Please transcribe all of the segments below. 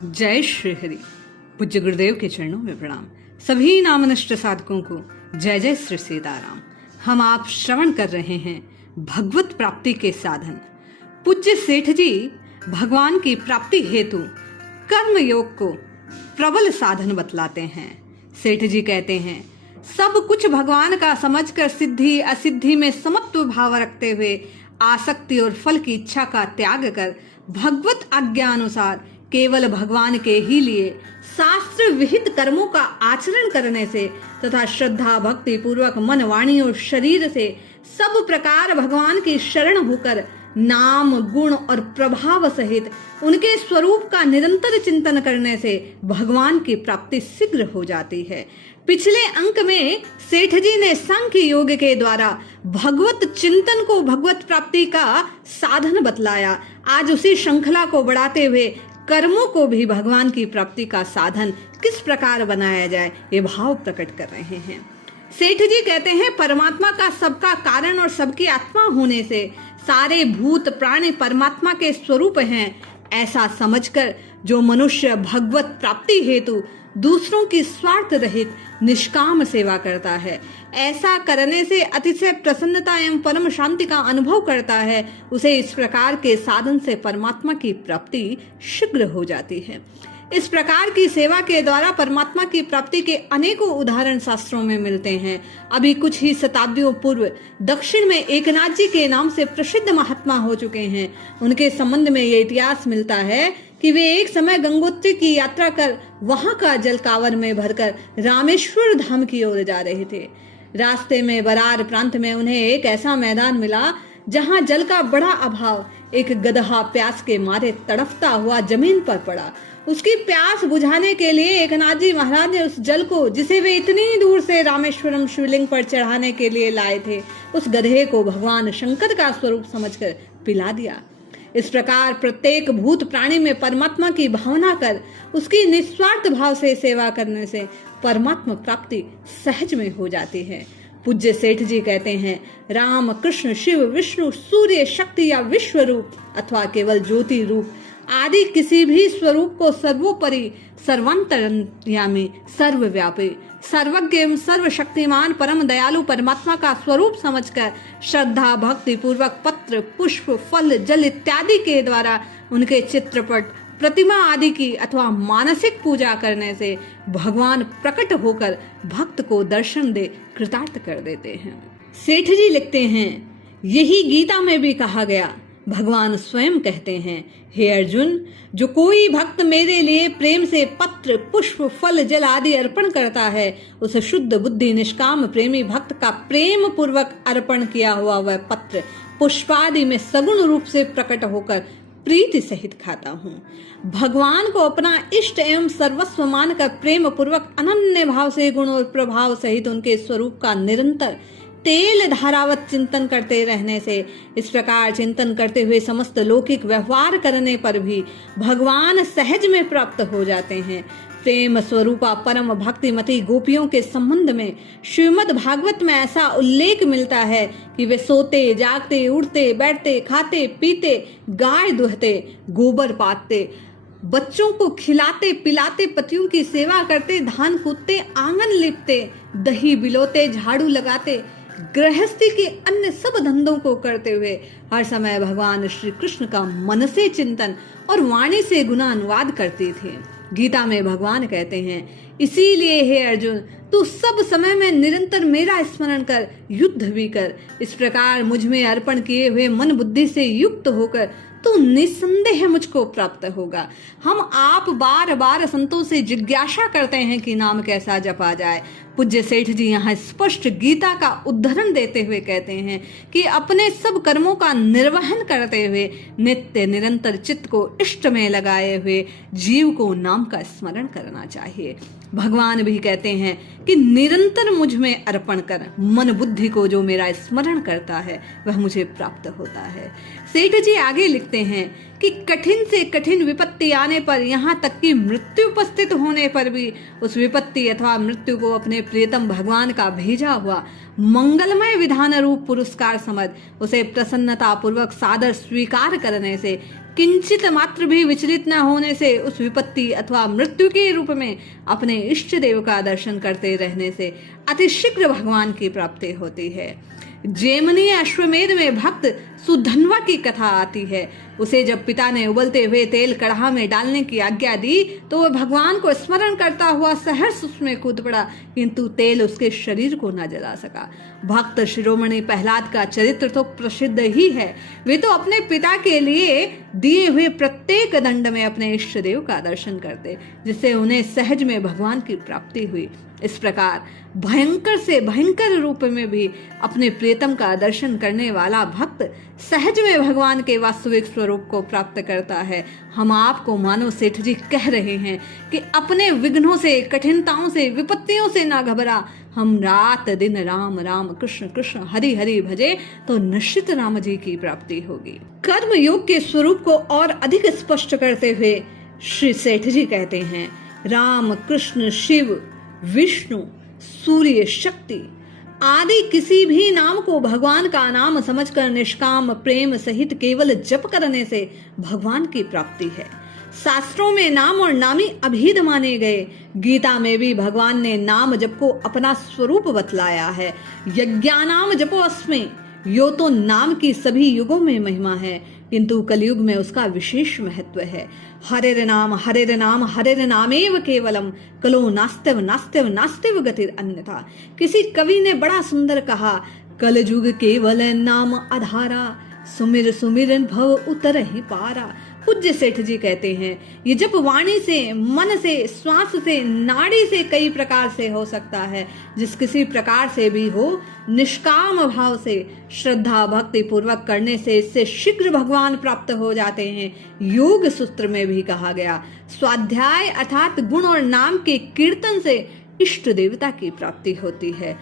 जय श्री हरि। पूज्य गुरुदेव के चरणों में प्रणाम। सभी नामनिष्ठ साधकों को जय जय श्री सीताराम। हम आप श्रवण कर रहे हैं भगवत प्राप्ति के साधन। पूज्य सेठ जी भगवान की प्राप्ति हेतु कर्म योग को प्रबल साधन बतलाते हैं। सेठ जी कहते हैं, सब कुछ भगवान का समझकर सिद्धि असिद्धि में समत्व भाव रखते हुए आसक्ति और फल की इच्छा का त्याग कर भगवत आज्ञा अनुसार केवल भगवान के ही लिए शास्त्र विहित कर्मों का आचरण करने से तथा श्रद्धा भक्ति पूर्वक मन वाणी और शरीर से सब प्रकार भगवान की शरण होकर नाम गुण और प्रभाव सहित उनके स्वरूप का निरंतर चिंतन करने से भगवान की प्राप्ति शीघ्र हो जाती है। पिछले अंक में सेठ जी ने सांख्य योग के द्वारा भगवत चिंतन को भगवत प्राप्ति का साधन बतलाया। आज उसी श्रृंखला को बढ़ाते हुए कर्मों को भी भगवान की प्राप्ति का साधन किस प्रकार बनाया जाए, ये भाव प्रकट कर रहे हैं। सेठ जी कहते हैं, परमात्मा का सबका कारण और सबकी आत्मा होने से सारे भूत प्राणी परमात्मा के स्वरूप हैं, ऐसा समझकर जो मनुष्य भगवत प्राप्ति हेतु दूसरों की स्वार्थ रहित निष्काम सेवा करता है, ऐसा करने से अतिशय प्रसन्नता एवं परम शांति का अनुभव करता है, उसे इस प्रकार के साधन से परमात्मा की प्राप्ति शीघ्र हो जाती है। इस प्रकार की सेवा के द्वारा परमात्मा की प्राप्ति के अनेकों उदाहरण शास्त्रों में मिलते हैं। अभी कुछ ही शताब्दियों पूर्व दक्षिण में एकनाथ जी के नाम से प्रसिद्ध महात्मा हो चुके हैं। उनके संबंध में ये इतिहास मिलता है कि वे एक समय गंगोत्री की यात्रा कर वहां का जल कांवर में भरकर रामेश्वर धाम की ओर जा रहे थे। रास्ते में बरार प्रांत में उन्हें एक ऐसा मैदान मिला जहां जल का बड़ा अभाव। एक गदहा प्यास के मारे तड़फता हुआ जमीन पर पड़ा। उसकी प्यास बुझाने के लिए एकनाथ जी महाराज ने उस जल को, जिसे वे इतनी दूर से रामेश्वरम शिवलिंग पर चढ़ाने के लिए लाए थे, उस गधे को भगवान शंकर का स्वरूप समझकर पिला दिया। इस प्रकार प्रत्येक भूत प्राणी में परमात्मा की भावना कर उसकी निस्वार्थ भाव से सेवा करने से परमात्मा प्राप्ति सहज में हो जाती है। पूज्य सेठ जी कहते हैं, राम कृष्ण शिव विष्णु सूर्य शक्ति या विश्व रूप अथवा केवल ज्योति रूप आदि किसी भी स्वरूप को सर्वोपरि सर्वांतर्यामी सर्वव्यापी सर्वज्ञ एवं सर्वशक्तिमान परम दयालु परमात्मा का स्वरूप समझकर श्रद्धा भक्ति पूर्वक पत्र पुष्प फल जल इत्यादि के द्वारा उनके चित्रपट प्रतिमा आदि की अथवा मानसिक पूजा करने से भगवान प्रकट होकर भक्त को दर्शन दे कृतार्थ कर देते हैं। सेठ जी लिखते हैं, यही गीता में भी कहा गया। भगवान स्वयं कहते हैं, हे अर्जुन, जो कोई भक्त मेरे लिए प्रेम से पत्र पुष्प फल जल आदि अर्पण करता है, उस शुद्ध बुद्धि निष्काम प्रेमी भक्त का प्रेम पूर्वक अर्पण किया हुआ वह पत्र पुष्पादि में सगुण रूप से प्रकट होकर प्रीति सहित खाता हूँ। भगवान को अपना इष्ट एवं सर्वस्व मानकर प्रेम पूर्वक अनन्य भाव से गुण और प्रभाव सहित उनके स्वरूप का निरंतर तेल धारावत चिंतन करते रहने से, इस प्रकार चिंतन करते हुए समस्त लौकिक व्यवहार करने पर भी भगवान सहज में प्राप्त हो जाते हैं। प्रेम स्वरूपा परम भक्तिमती गोपियों के संबंध में श्रीमद् भागवत में ऐसा उल्लेख मिलता है कि वे सोते जागते उठते बैठते खाते पीते गाय दुहते गोबर पाते बच्चों को खिलाते पिलाते पतियों की सेवा करते धान कूदते आंगन लिपते दही बिलोते झाड़ू लगाते गृहस्थी के अन्य सब धंधों को करते हुए हर समय भगवान श्री कृष्ण का मन से चिंतन और वाणी से गुणानुवाद करती थी। गीता में भगवान कहते हैं, इसीलिए हे अर्जुन, तू सब समय में निरंतर मेरा स्मरण कर, युद्ध भी कर। इस प्रकार मुझ में अर्पण किए हुए मन बुद्धि से युक्त होकर तो निसंदेह मुझको प्राप्त होगा। हम आप बार बार संतों से जिज्ञासा करते हैं कि नाम कैसा जपा जाए। पूज्य सेठ जी यहाँ स्पष्ट गीता का उदाहरण देते हुए कहते हैं कि अपने सब कर्मों का निर्वहन करते हुए नित्य निरंतर चित्त को इष्ट में लगाए हुए जीव को नाम का स्मरण करना चाहिए। भगवान भी कहते हैं कि निरंतर मुझ में अर्पण कर, मन बुद्धि को जो मेरा स्मरण करता है वह मुझे प्राप्त होता है। सेठ जी आगे लिखते हैं कि कठिन से कठिन विपत्ति आने पर, यहाँ तक कि मृत्यु उपस्थित होने पर भी उस विपत्ति अथवा मृत्यु को अपने प्रियतम भगवान का भेजा हुआ मंगलमय विधान रूप पुरस्कार समझ उसे प्रसन्नता पूर्वक सादर स्वीकार करने से, किंचित मात्र भी विचलित न होने से, उस विपत्ति अथवा मृत्यु के रूप में अपने इष्ट देव का दर्शन करते रहने से अतिशीघ्र भगवान की प्राप्ति होती है। जेमनीय अश्वमेध में भक्त सुधन्वा की कथा आती है। उसे जब पिता ने उबलते हुए तेल कढ़ा में डालने की आज्ञा दी तो वह भगवान को स्मरण करता हुआ सहर्ष उसमें कूद पड़ा, किंतु तेल उसके शरीर को न जला सका। भक्त शिरोमणि प्रहलाद का चरित्र तो प्रसिद्ध ही है। वे तो अपने पिता के लिए दिए हुए प्रत्येक दंड में अपने इष्ट देव का दर्शन करते, जिससे उन्हें सहज में भगवान की प्राप्ति हुई। इस प्रकार भयंकर से भयंकर रूप में भी अपने प्रियतम का दर्शन करने वाला भक्त सहज में भगवान के वास्तविक स्वरूप को प्राप्त करता है। हम आपको मानो सेठ जी कह रहे हैं कि अपने विघ्नों से, कठिनताओं से, विपत्तियों से ना घबरा। हम रात दिन राम राम कृष्ण कृष्ण हरि हरि भजे तो निश्चित राम जी की प्राप्ति होगी। कर्म योग के स्वरूप को और अधिक स्पष्ट करते हुए श्री सेठ जी कहते हैं, राम कृष्ण शिव विष्णु सूर्य शक्ति आदि किसी भी नाम को भगवान का नाम समझकर निष्काम प्रेम सहित केवल जप करने से भगवान की प्राप्ति है। शास्त्रों में नाम और नामी अभेद माने गए। गीता में भी भगवान ने नाम जप को अपना स्वरूप बतलाया है। यज्ञानाम जपो अस्मि, यो तो नाम की सभी युगों में महिमा है, किंतु कलयुग में उसका विशेष महत्व है। हरेर नाम हरेर नामेव केवलम, कलो नास्त्यव नास्त्यव नास्त्यव गतिर अन्यथा। किसी कवि ने बड़ा सुंदर कहा, कलयुग केवल नाम आधारा, सुमिर सुमिरन भव उतर ही पारा। पूज्य सेठ जी कहते हैं, ये जप वाणी से, मन से, श्वास से, नाड़ी से कई प्रकार से हो सकता है। जिस किसी प्रकार से भी हो, निष्काम भाव से श्रद्धा भक्ति पूर्वक करने से इससे शीघ्र भगवान प्राप्त हो जाते हैं। योग सूत्र में भी कहा गया, स्वाध्याय अर्थात गुण और नाम के कीर्तन से इष्ट देवता की प्राप्ति होती है।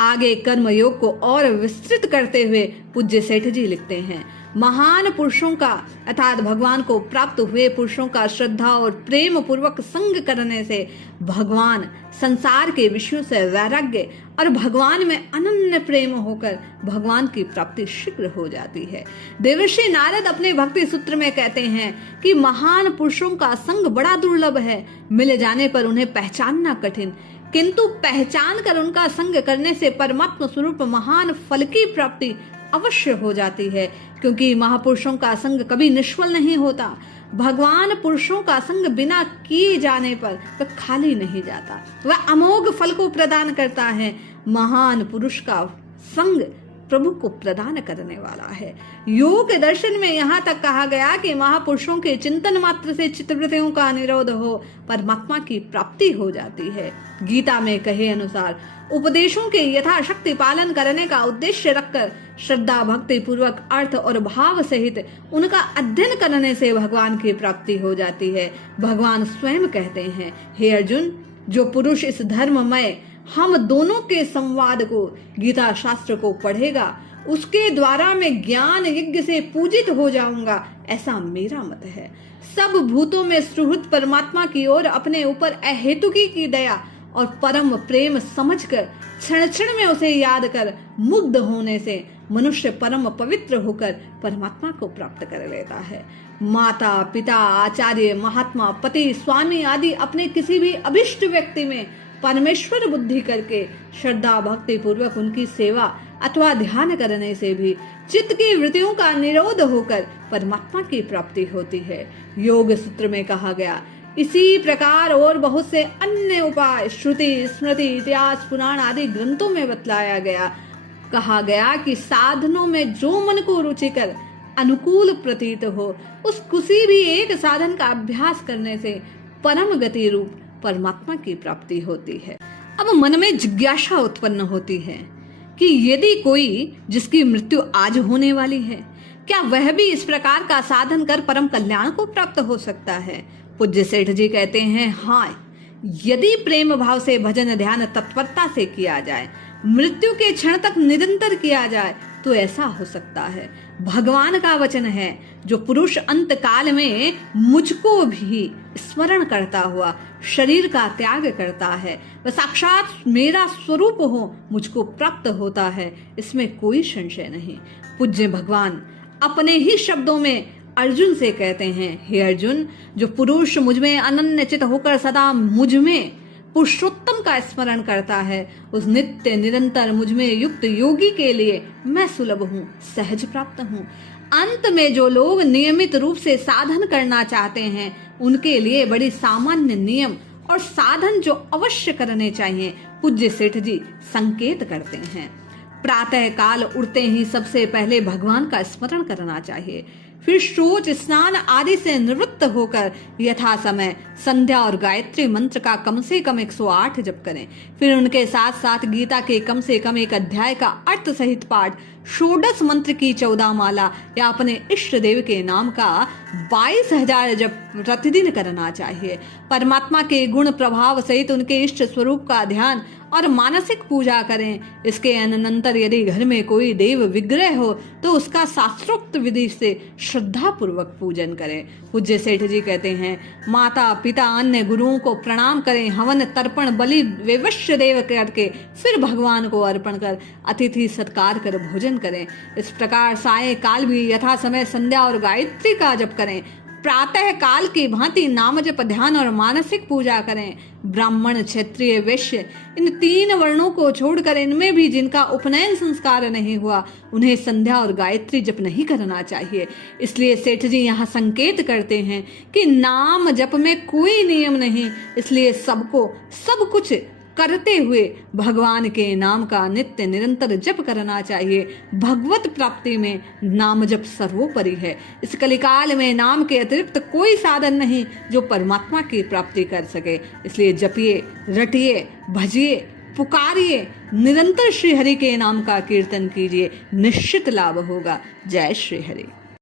आगे कर्म योग को और विस्तृत करते हुए पूज्य सेठ जी लिखते हैं, महान पुरुषों का अर्थात भगवान को प्राप्त हुए पुरुषों का श्रद्धा और प्रेम पूर्वक संग करने से भगवान, संसार के विषयों से वैराग्य और भगवान में अनन्य प्रेम होकर भगवान की प्राप्ति शीघ्र हो जाती है। देवर्षि नारद अपने भक्ति सूत्र में कहते हैं कि महान पुरुषों का संग बड़ा दुर्लभ है, मिल जाने पर उन्हें पहचानना कठिन, किंतु पहचान कर उनका संग करने से परमात्मा स्वरूप महान फल की प्राप्ति अवश्य हो जाती है, क्योंकि महापुरुषों का संग कभी निष्फल नहीं होता। भगवान पुरुषों का संग बिना किए जाने पर वह खाली नहीं जाता, वह अमोघ फल को प्रदान करता है। महान पुरुष का संग प्रभु को प्रदान करने वाला है। योग दर्शन में यहाँ तक कहा गया कि महापुरुषों के चिंतन मात्र से चित्तवृत्तियों का निरोध हो परमात्मा की प्राप्ति हो जाती है। गीता में कहे अनुसार उपदेशों के यथाशक्ति पालन करने का उद्देश्य रखकर श्रद्धा भक्ति पूर्वक अर्थ और भाव सहित उनका अध्ययन करने से भगवान की प्राप्ति हो जाती है। भगवान स्वयं कहते हैं, हे अर्जुन, जो पुरुष इस धर्ममय हम दोनों के संवाद को, गीता शास्त्र को पढ़ेगा, उसके द्वारा मैं ज्ञान यज्ञ से पूजित हो जाऊंगा, ऐसा मेरा मत है। सब भूतों में सुहृद परमात्मा की ओर अपने ऊपर अहेतुकी की दया और परम प्रेम समझकर क्षण क्षण में उसे याद कर मुग्ध होने से मनुष्य परम पवित्र होकर परमात्मा को प्राप्त कर लेता है। माता पिता आचार्य महात्मा पति स्वामी आदि अपने किसी भी अभिष्ट व्यक्ति में परमेश्वर बुद्धि करके श्रद्धा भक्ति पूर्वक उनकी सेवा अथवा ध्यान करने से भी चित्त की वृत्तियों का निरोध होकर परमात्मा की प्राप्ति होती है। योग सूत्र में कहा गया, इसी प्रकार और बहुत से अन्य उपाय श्रुति स्मृति इतिहास पुराण आदि ग्रंथों में बतलाया गया। कहा गया कि साधनों में जो मन को रुचिकर अनुकूल प्रतीत हो, उस किसी भी एक साधन का अभ्यास करने से परम गति रूप परमात्मा की प्राप्ति होती है। अब मन में जिज्ञासा उत्पन्न होती है कि यदि कोई जिसकी मृत्यु आज होने वाली है, क्या वह भी इस प्रकार का साधन कर परम कल्याण को प्राप्त हो सकता है? पूज्य सेठ जी कहते हैं, हाँ, यदि प्रेम भाव से भजन ध्यान तत्परता से किया जाए, मृत्यु के क्षण तक निरंतर किया जाए, तो ऐसा हो सकता है। भगवान का वचन है, जो पुरुष अंत काल में मुझको भी स्मरण करता हुआ शरीर का त्याग करता है, वह साक्षात मेरा स्वरूप हो मुझको प्राप्त होता है, इसमें कोई संशय नहीं। पूज्य भगवान अपने ही शब्दों में अर्जुन से कहते हैं, हे अर्जुन, जो पुरुष मुझ में अनन्य चित होकर सदा मुझ में पुरुषोत्तम का स्मरण करता है, उस नित्य निरंतर मुझ में युक्त योगी के लिए मैं सुलभ हूँ, सहज प्राप्त हूँ। अंत में जो लोग नियमित रूप से साधन करना चाहते हैं, उनके लिए बड़ी सामान्य नियम और साधन जो अवश्य करने चाहिए, पूज्य सेठ जी संकेत करते हैं। प्रातः काल उठते ही सबसे पहले भगवान का स्मरण करना चाहिए, फिर शौच स्नान आदि से निवृत्त होकर यथा समय संध्या और गायत्री मंत्र का कम से कम 108 जप करें। फिर उनके साथ साथ गीता के कम से कम एक अध्याय का अर्थ सहित पाठ, षोडश मंत्र की 14 माला या अपने इष्ट देव के नाम का 22,000 जप प्रतिदिन करना चाहिए। परमात्मा के गुण प्रभाव सहित उनके इष्ट स्वरूप का ध्यान और मानसिक पूजा करें। इसके अनंतर यदि घर में कोई देव विग्रह हो तो उसका शास्त्रोक्त विधि से श्रद्धा पूर्वक पूजन करें। पूज्य सेठ जी कहते हैं, माता पिता अन्य गुरुओं को प्रणाम करें, हवन तर्पण बलि वैवश्य देव करके फिर भगवान को अर्पण कर अतिथि सत्कार कर भोजन करें। इस प्रकार साय काल भी यथा समय संध्या और गायत्री का जप करें। प्रातः काल की भांति नाम जप ध्यान और मानसिक पूजा करें। ब्राह्मण क्षत्रिय वैश्य इन 3 वर्णों को छोड़कर इनमें भी जिनका उपनयन संस्कार नहीं हुआ, उन्हें संध्या और गायत्री जप नहीं करना चाहिए। इसलिए सेठ जी यहाँ संकेत करते हैं कि नाम जप में कोई नियम नहीं, इसलिए सबको सब कुछ करते हुए भगवान के नाम का नित्य निरंतर जप करना चाहिए। भगवत प्राप्ति में नाम जप सर्वोपरि है। इस कलिकाल में नाम के अतिरिक्त कोई साधन नहीं जो परमात्मा की प्राप्ति कर सके। इसलिए जपिए, रटिए, भजिए, पुकारिए, निरंतर श्री हरि के नाम का कीर्तन कीजिए, निश्चित लाभ होगा। जय श्री हरि।